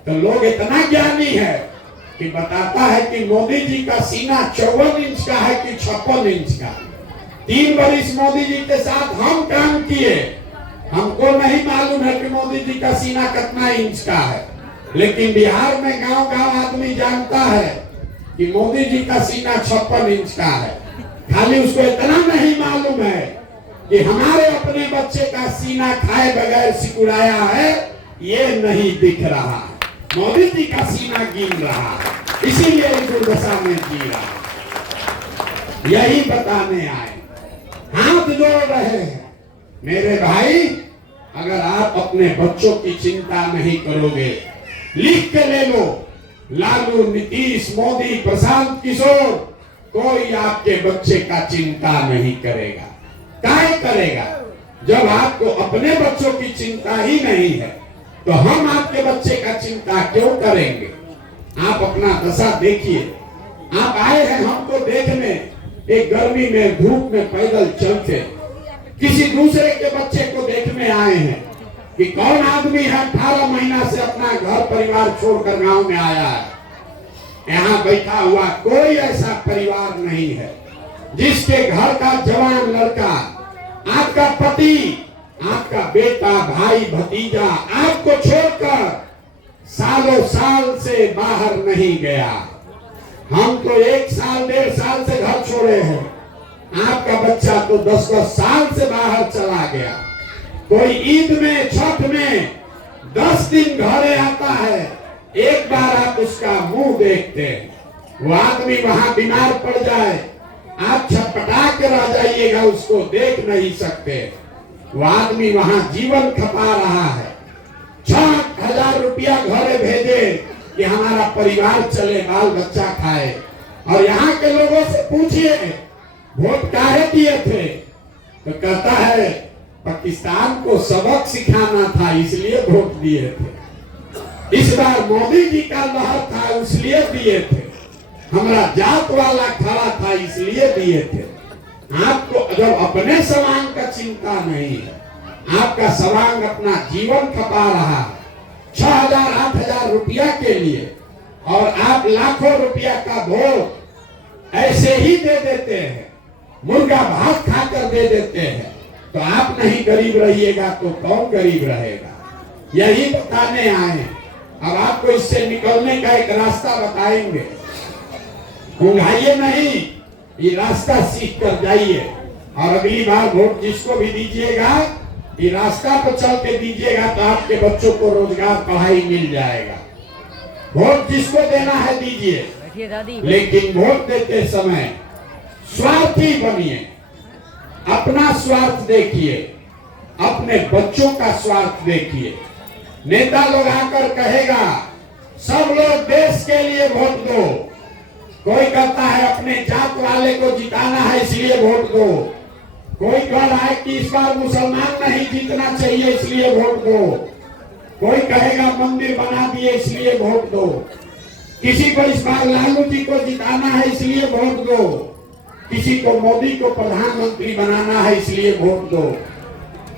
तो लोग इतना ज्ञानी है कि बताता है कि मोदी जी का सीना 54 इंच का है कि 56 इंच का। 3 वर्ष मोदी जी के साथ हम काम किए, हमको नहीं मालूम है कि मोदी जी का सीना कितना इंच का है, लेकिन बिहार में गांव गांव आदमी जानता है कि मोदी जी का सीना 56 इंच का है। खाली उसको इतना नहीं मालूम है कि हमारे अपने बच्चे का सीना खाए बगैर सिकुड़ाया है, ये नहीं दिख रहा। मोदी जी का सीना गिन रहा है, इसीलिए दुर्दशा में जी रहा। यही बताने आए, हाथ जोड़ रहे हैं। मेरे भाई, अगर आप अपने बच्चों की चिंता नहीं करोगे, लिख के ले लो, लालू, नीतीश, मोदी, प्रशांत किशोर, कोई आपके बच्चे का चिंता नहीं करेगा। काहे करेगा? जब आपको अपने बच्चों की चिंता ही नहीं है, तो हम आपके बच्चे का चिंता क्यों करेंगे? आप अपना दशा देखिए। आप आए हैं हमको देखने, एक गर्मी में धूप में पैदल चलते, किसी दूसरे के बच्चे को देखने आए हैं कि कौन आदमी है 18 महीना से अपना घर परिवार छोड़कर गांव में आया है। यहाँ बैठा हुआ कोई ऐसा परिवार नहीं है जिसके घर का जवान लड़का, आपका पति, आपका बेटा, भाई, भतीजा आपको छोड़कर सालों साल से बाहर नहीं गया। हम तो 1 साल 1.5 साल से घर छोड़े हैं, आपका बच्चा तो 10-10 साल से बाहर चला गया। कोई ईद में, छठ में 10 दिन घरे आता है, एक बार आप उसका मुंह देखते हैं, वो आदमी वहां बीमार पड़ जाए, आप छटपटा के रह जाइएगा, उसको देख नहीं सकते। वो आदमी वहां जीवन खपा रहा है। 6,000 रुपया घरे भेजे कि हमारा परिवार चले, बाल बच्चा खाए। और यहाँ के लोगों से पूछिए वोट काहे दिए थे, तो कहता है पाकिस्तान को सबक सिखाना था इसलिए वोट दिए थे। इस बार मोदी जी का लहर था इसलिए दिए थे, हमारा जात वाला खड़ा था इसलिए दिए थे। आपको जब अपने समांग का चिंता नहीं है, आपका समांग अपना जीवन खपा रहा है 6,000-8,000 रुपया के लिए, और आप लाखों रुपया का वोट ऐसे ही दे देते हैं, मुर्गा भात खाकर दे देते हैं, तो आप नहीं गरीब रहिएगा तो कौन गरीब रहेगा? यही बताने आए। अब आपको इससे निकलने का एक रास्ता बताएंगे। उंघाइए नहीं, ये रास्ता सीख कर जाइए, और अगली बार वोट जिसको भी दीजिएगा, ये रास्ता पर चल के दीजिएगा, तो आपके बच्चों को रोजगार, पढ़ाई मिल जाएगा। वोट जिसको देना है दीजिए, लेकिन वोट देते समय स्वार्थी बनिए। अपना स्वार्थ देखिए, अपने बच्चों का स्वार्थ देखिए। नेता लोग आकर कहेगा सब लोग देश के लिए वोट दो, कोई कहता है अपने जात वाले को जिताना है इसलिए वोट दो, कोई कह रहा है कि इस बार मुसलमान नहीं जीतना चाहिए इसलिए वोट दो, कोई कहेगा मंदिर बना दिए इसलिए वोट दो, किसी को इस बार लालू जी को जिताना है इसलिए वोट दो, किसी को मोदी को प्रधानमंत्री बनाना है इसलिए वोट दो।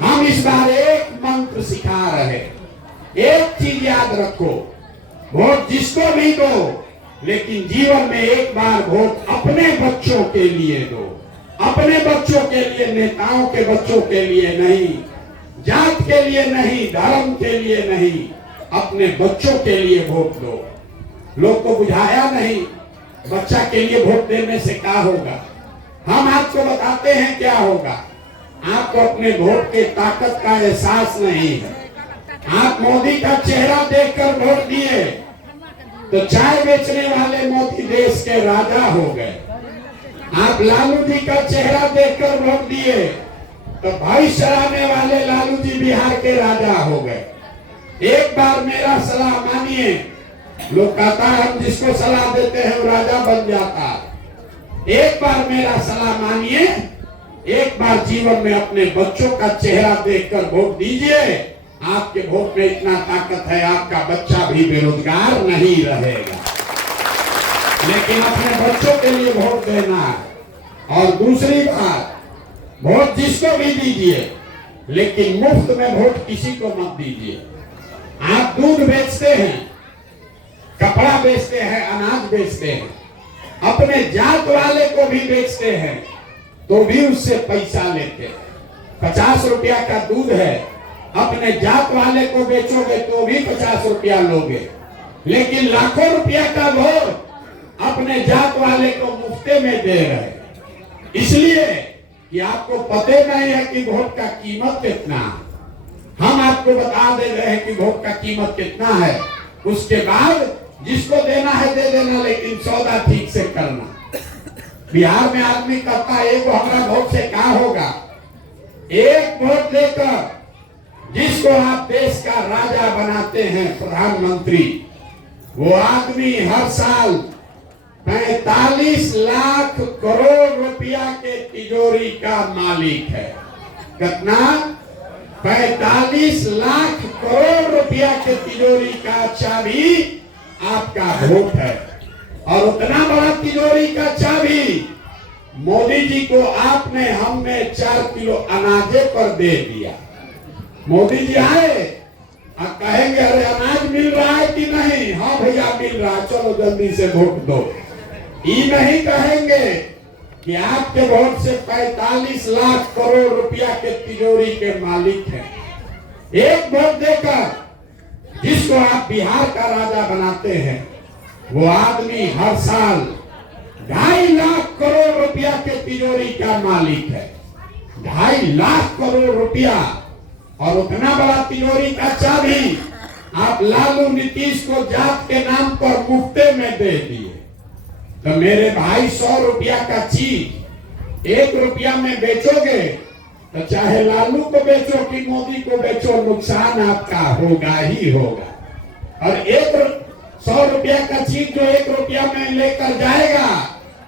हम इस बार एक मंत्र सिखा रहे, एक चीज याद रखो, वोट जिसको भी दो, लेकिन जीवन में एक बार वोट अपने बच्चों के लिए दो। अपने बच्चों के लिए, नेताओं के बच्चों के लिए नहीं, जात के लिए नहीं, धर्म के लिए नहीं, अपने बच्चों के लिए वोट दो। लोग को बुझाया नहीं बच्चा के लिए वोट देने से क्या होगा? हम आपको बताते हैं क्या होगा। आपको अपने वोट के ताकत का एहसास नहीं है। आप मोदी का चेहरा देखकर वोट दिए तो चाय बेचने वाले मोदी देश के राजा हो गए। आप लालू जी का चेहरा देखकर वोट दिए तो भाई चराने वाले लालू जी बिहार के राजा हो गए। एक बार मेरा सलाह मानिए। लोग कहता है हम जिसको सलाह देते हैं वो राजा बन जाता है। एक बार मेरा सलाह मानिए, एक बार जीवन में अपने बच्चों का चेहरा देखकर वोट दीजिए। आपके वोट में इतना ताकत है, आपका बच्चा भी बेरोजगार नहीं रहेगा। लेकिन अपने बच्चों के लिए वोट देना है। और दूसरी बात, वोट जिसको भी दीजिए, लेकिन मुफ्त में वोट किसी को मत दीजिए। आप दूध बेचते हैं, कपड़ा बेचते हैं, अनाज बेचते हैं, अपने जात वाले को भी बेचते हैं तो भी उससे पैसा लेते हैं। 50 रुपया का दूध है, अपने जात वाले को बेचोगे तो भी 50 रुपया लोगे, लेकिन लाखों रुपया का वोट अपने जात वाले को मुफ्ते में दे रहे। इसलिए कि आपको पता नहीं है कि वोट का कीमत कितना है। हम आपको बता दे रहे हैं कि वोट का कीमत कितना है। उसके बाद जिसको देना है दे देना, लेकिन सौदा ठीक से करना। बिहार में आदमी कहता है एक हमारा वोट से क्या होगा। एक वोट देकर जिसको आप देश का राजा बनाते हैं, प्रधानमंत्री, वो आदमी हर साल 45 लाख करोड़ रुपया के तिजोरी का मालिक है। कितना? 45 लाख करोड़ रुपया के तिजोरी का चाबी आपका वोट है। और उतना बड़ा तिजोरी का चाबी मोदी जी को आपने हमने 4 किलो अनाजे पर दे दिया। मोदी जी आए और कहेंगे अरे अनाज मिल रहा है कि नहीं? हाँ भैया मिल रहा है, चलो जल्दी से वोट दो। ये नहीं कहेंगे कि आपके वोट से 45 लाख करोड़ रुपया के तिजोरी के मालिक हैं। एक वोट देकर जिसको आप बिहार का राजा बनाते हैं, वो आदमी हर साल 2.5 लाख करोड़ रुपया के तिजोरी का मालिक है। 2.5 लाख करोड़ रुपया, और उतना बड़ा तिजोरी का चाबी आप लालू नीतीश को जात के नाम पर मुफ्ते में दे दिए। तो मेरे भाई 100 रुपया का चीज 1 रुपया में बेचोगे तो चाहे लालू को बेचो कि मोदी को बेचो, नुकसान आपका होगा ही होगा। और 100 रुपया का चीज जो 1 रुपया में लेकर जाएगा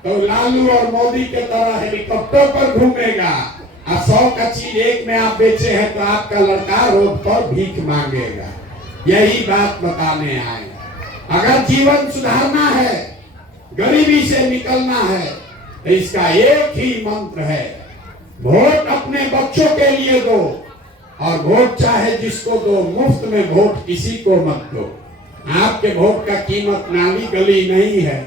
तो लालू और मोदी के तरह हेलीकॉप्टर पर घूमेगा। और 100 का चीज 1 में आप बेचे हैं तो आपका लड़का रोड पर भीख मांगेगा। यही बात बताने आए। अगर जीवन सुधारना है, गरीबी से निकलना है, तो इसका एक ही मंत्र है, वोट अपने बच्चों के लिए दो। और वोट चाहे जिसको दो, मुफ्त में वोट किसी को मत दो। आपके वोट का कीमत नाली गली नहीं है,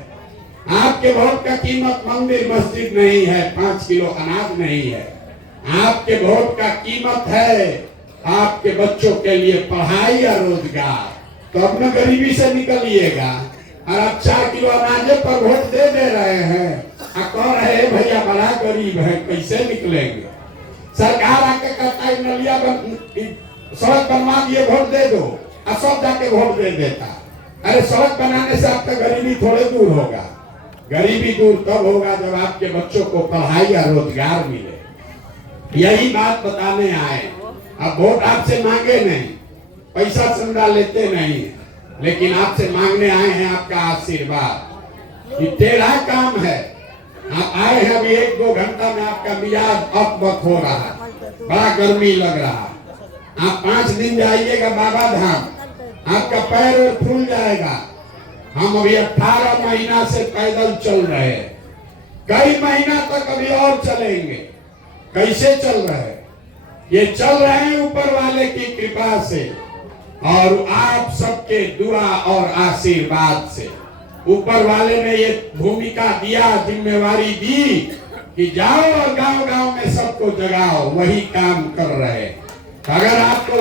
आपके वोट का कीमत मंदिर मस्जिद नहीं है, 5 किलो अनाज नहीं है। आपके वोट का कीमत है आपके बच्चों के लिए पढ़ाई या रोजगार। तो अपना गरीबी से निकलिएगा। और आप 4 किलो अनाज पर वोट दे रहे हैं और कह रहे हैं भैया बड़ा गरीब है, कैसे निकलेंगे? सरकार आके कहता है नलिया सड़क बनवा दिए, वोट दे दो, और सब जाके वोट दे देता। अरे सड़क बनाने से आपका गरीबी थोड़े दूर होगा। गरीबी दूर तब होगा जब आपके बच्चों को पढ़ाई या रोजगार मिले। यही बात बताने आए। अब वोट आपसे मांगे नहीं, पैसा चंदा लेते नहीं, लेकिन आपसे मांगने आए हैं आपका आशीर्वाद। ये टेढ़ा काम है। आप आए हैं अभी 1-2 घंटा में आपका मिजाज अकबक हो रहा है, बड़ा गर्मी लग रहा है। आप 5 दिन जाइएगा बाबा धाम, आपका पैर फूल जाएगा। हम अभी 18 महीना से पैदल चल रहे हैं, कई महीना तक अभी और चलेंगे। कैसे चल रहे हैं? ये चल रहे हैं ऊपर वाले की कृपा से और आप सबके दुआ और आशीर्वाद से। ऊपर वाले ने ये भूमिका दिया, जिम्मेवारी दी कि जाओ और गांव-गांव में सबको जगाओ, वही काम कर रहे। अगर आपको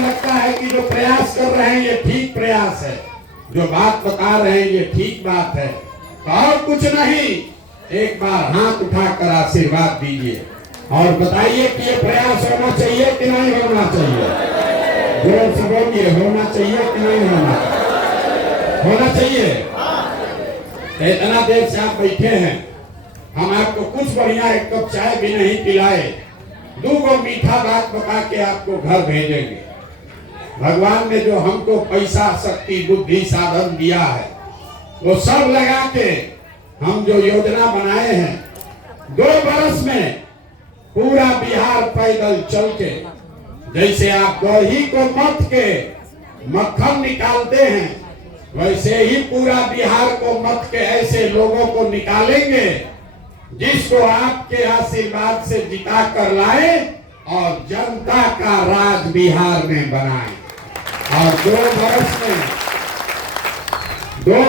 लगता है कि जो प्रयास कर रहे हैं ये ठीक प्रयास है, जो बात बता रहे हैं ये ठीक बात है, तो और कुछ नहीं, एक बार हाथ उठाकर आशीर्वाद दीजिए और बताइए कि ये प्रयास होना चाहिए कि नहीं होना चाहिए। जोर से बोलिए, होना चाहिए कि नहीं होना चाहिए। इतना देर से आप बैठे हैं, हम आपको कुछ बढ़िया एक कप चाय भी नहीं पिलाए, 2 मीठा बात बता के आपको घर भेजेंगे। भगवान ने जो हमको पैसा, शक्ति, बुद्धि, साधन दिया है, वो सब लगा के हम जो योजना बनाए हैं, 2 बरस में पूरा बिहार पैदल चल के, जैसे आप दही को मथ के मक्खन निकालते हैं, वैसे ही पूरा बिहार को मथ के ऐसे लोगों को निकालेंगे जिसको आपके आशीर्वाद से जिता कर लाए और जनता का राज बिहार में बनाए। और 2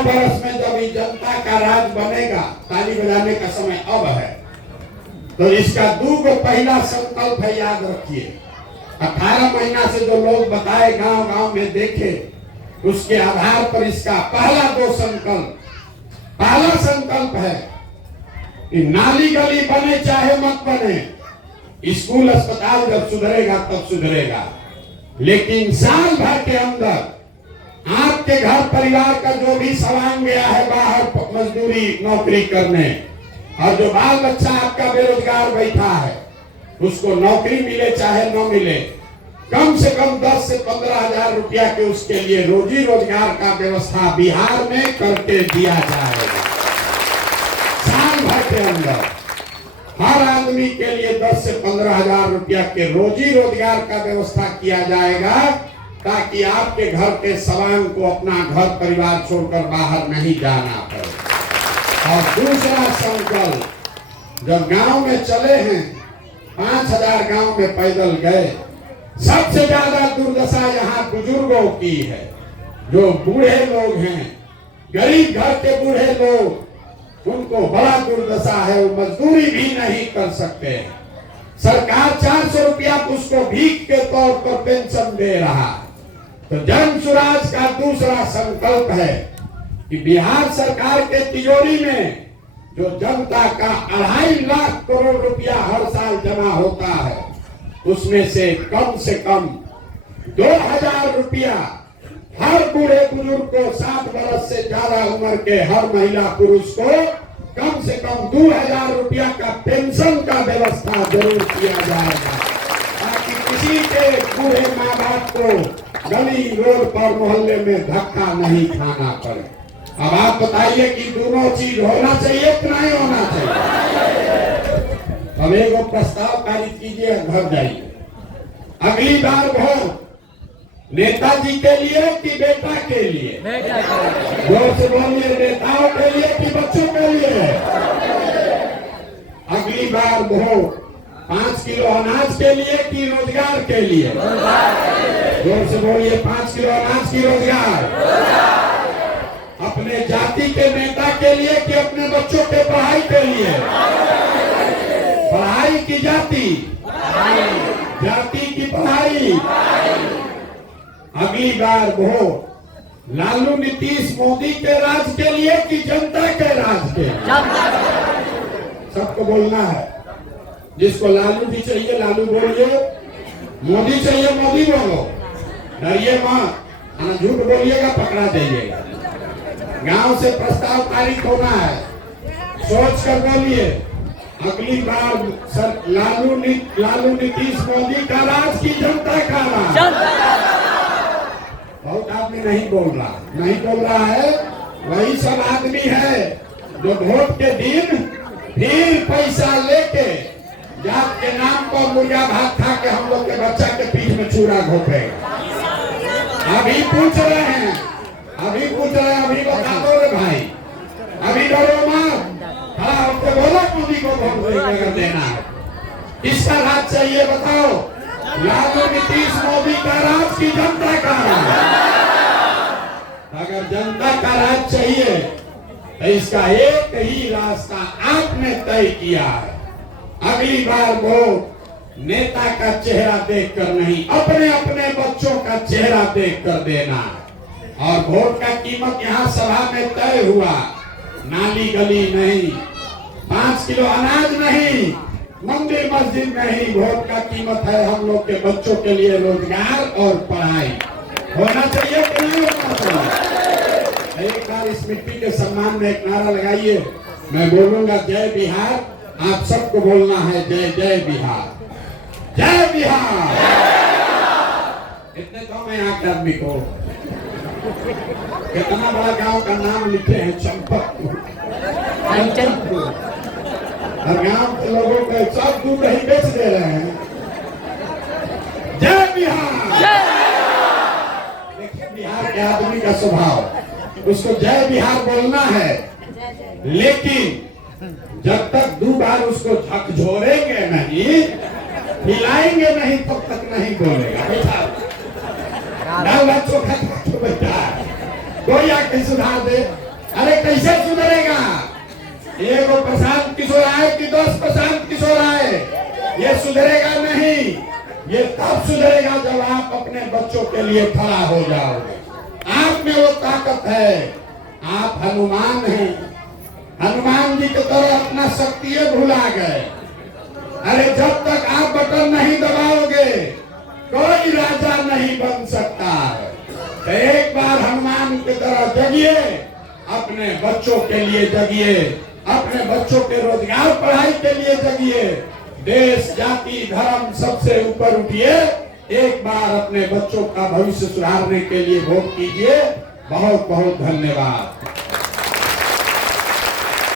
बरस में जब ये जनता का राज बनेगा, ताली बजाने का समय अब है, तो इसका 2 पहला संकल्प है, याद रखिए। 18 महीना से जो लोग बताए, गांव गांव में देखे, उसके आधार पर इसका पहला 2 संकल्प। पहला संकल्प है कि नाली गली बने चाहे मत बने, स्कूल अस्पताल जब सुधरेगा तब सुधरेगा, लेकिन साल भर के अंदर आपके घर परिवार का जो भी सामान गया है बाहर मजदूरी नौकरी करने, और जो बाल बच्चा आपका बेरोजगार बैठा है, उसको नौकरी मिले चाहे न मिले, कम से कम 10 से 15 हजार रुपया के उसके लिए रोजी रोजगार का व्यवस्था बिहार में करके दिया जाएगा। साल भर के अंदर हर आदमी के लिए 10 से 15 हजार रुपया के रोजी रोजगार का व्यवस्था किया जाएगा, ताकि आपके घर के सामान को अपना घर परिवार छोड़कर बाहर नहीं जाना पड़े। और दूसरा संकल्प, जब गांव में चले हैं, 5000 गांव में पैदल गए, सबसे ज्यादा दुर्दशा यहाँ बुजुर्गों की है। जो बूढ़े लोग हैं, गरीब घर के बूढ़े लोग, उनको बड़ा दुर्दशा है, वो मजदूरी भी नहीं कर सकते। सरकार 400 रुपया उसको भीख के तौर पर पेंशन दे रहा है। तो जन सुराज का दूसरा संकल्प है कि बिहार सरकार के तिजोरी में जो जनता का 2.5 लाख करोड़ रुपया हर साल जमा होता है, उसमें से कम 2000 रुपया हर बूढ़े बुजुर्ग को, 60 वर्ष से ज्यादा उम्र के हर महिला पुरुष को कम से कम 2000 रुपया का पेंशन का व्यवस्था जरूर किया जाएगा, ताकि किसी के बूढ़े माँ बाप को गली रोड पर मोहल्ले में धक्का नहीं खाना पड़े। अब आप बताइए कि दोनों चीज होना चाहिए कि नहीं होना चाहिए। अब एक प्रस्ताव पारित कीजिए, घर जाइए। अगली बार वोट नेताजी के लिए कि बेटा के लिए? जोर से बोलिए, नेताओं के लिए कि बच्चों के लिए? अगली बार वोट 5 किलो अनाज के लिए कि रोजगार के लिए? जोर से बोलिए, 5 किलो अनाज की रोजगार। अपने जाति के नेता के लिए कि अपने बच्चों के पढ़ाई के लिए? पढ़ाई की जाति, जाति की पढ़ाई। अगली बार वोट लालू नीतीश मोदी के राज के लिए कि जनता के राज के? सबको बोलना है। जिसको लालू भी चाहिए लालू बोलिए, मोदी चाहिए मोदी बोलो, डरिए मत, झूठ बोलिएगा पकड़ा दीजिएगा। गांव से प्रस्ताव पारित होना है, सोच कर बोलिए। अगली बार सर लालू नीतीश मोदी का राज की जनता का राज? बहुत आदमी नहीं बोल रहा है। वही सब आदमी है जो वोट के दिन फिर पैसा लेके जात के नाम पर मुर्गा भात खा के हम लोग के बच्चा के पीठ में चूड़ा घोपेगा। अभी पूछ रहे हैं, अभी बता दो रे भाई, अभी डरो मत, खड़ा होकर बोलो मोदी को वोट देना है। किसका राज चाहिए बताओ? लालू नीतीश मोदी का राज की जनता का राज? अगर जनता का राज चाहिए तो इसका एक ही रास्ता आपने तय किया है। अगली बार वोट नेता का चेहरा देखकर नहीं, अपने अपने बच्चों का चेहरा देखकर देना है। और वोट का कीमत यहाँ सभा में तय हुआ, नाली गली नहीं, 5 किलो अनाज नहीं, मंदिर मस्जिद नहीं, वोट का कीमत है हम लोग के बच्चों के लिए रोजगार और पढ़ाई। होना चाहिए कि नहीं होना चाहिए? एक बार इस मिट्टी के सम्मान में एक नारा लगाइए, मैं बोलूंगा जय बिहार, आप सबको बोलना है जय जय बिहार, जय बिहार। इतने तो मैं यहाँ के आदमी को कितना बड़ा गांव का नाम लिखे हैं, चंपकपुर, और गांव के लोगों को सब दूध ही बेच दे रहे हैं। जय बिहार। देखिए बिहार के आदमी का स्वभाव, उसको जय बिहार बोलना है, लेकिन जब तक 2 बार उसको झकझोरेंगे नहीं, हिलाएंगे नहीं, तब तक नहीं बोलेगा। चोखा बैठा कोई आके सुधार दे, अरे कैसे सुधरेगा? एगो प्रशांत किशोर आए कि 10 प्रशांत किशोर आए, ये सुधरेगा नहीं। ये तब सुधरेगा जब आप अपने बच्चों के लिए खड़ा हो जाओगे। आप में वो ताकत है, आप हनुमान हैं, हनुमान जी की तरह अपना शक्ति भुला गए। अरे जब तक आप बटन नहीं दबाओगे कोई राजा नहीं बन सकता है। तो एक बार हनुमान की तरह जगिए, अपने बच्चों के लिए जगिए, अपने बच्चों के रोजगार पढ़ाई के लिए जगिए, देश जाति धर्म सबसे ऊपर उठिए। एक बार अपने बच्चों का भविष्य सुधारने के लिए वोट कीजिए। बहुत बहुत धन्यवाद।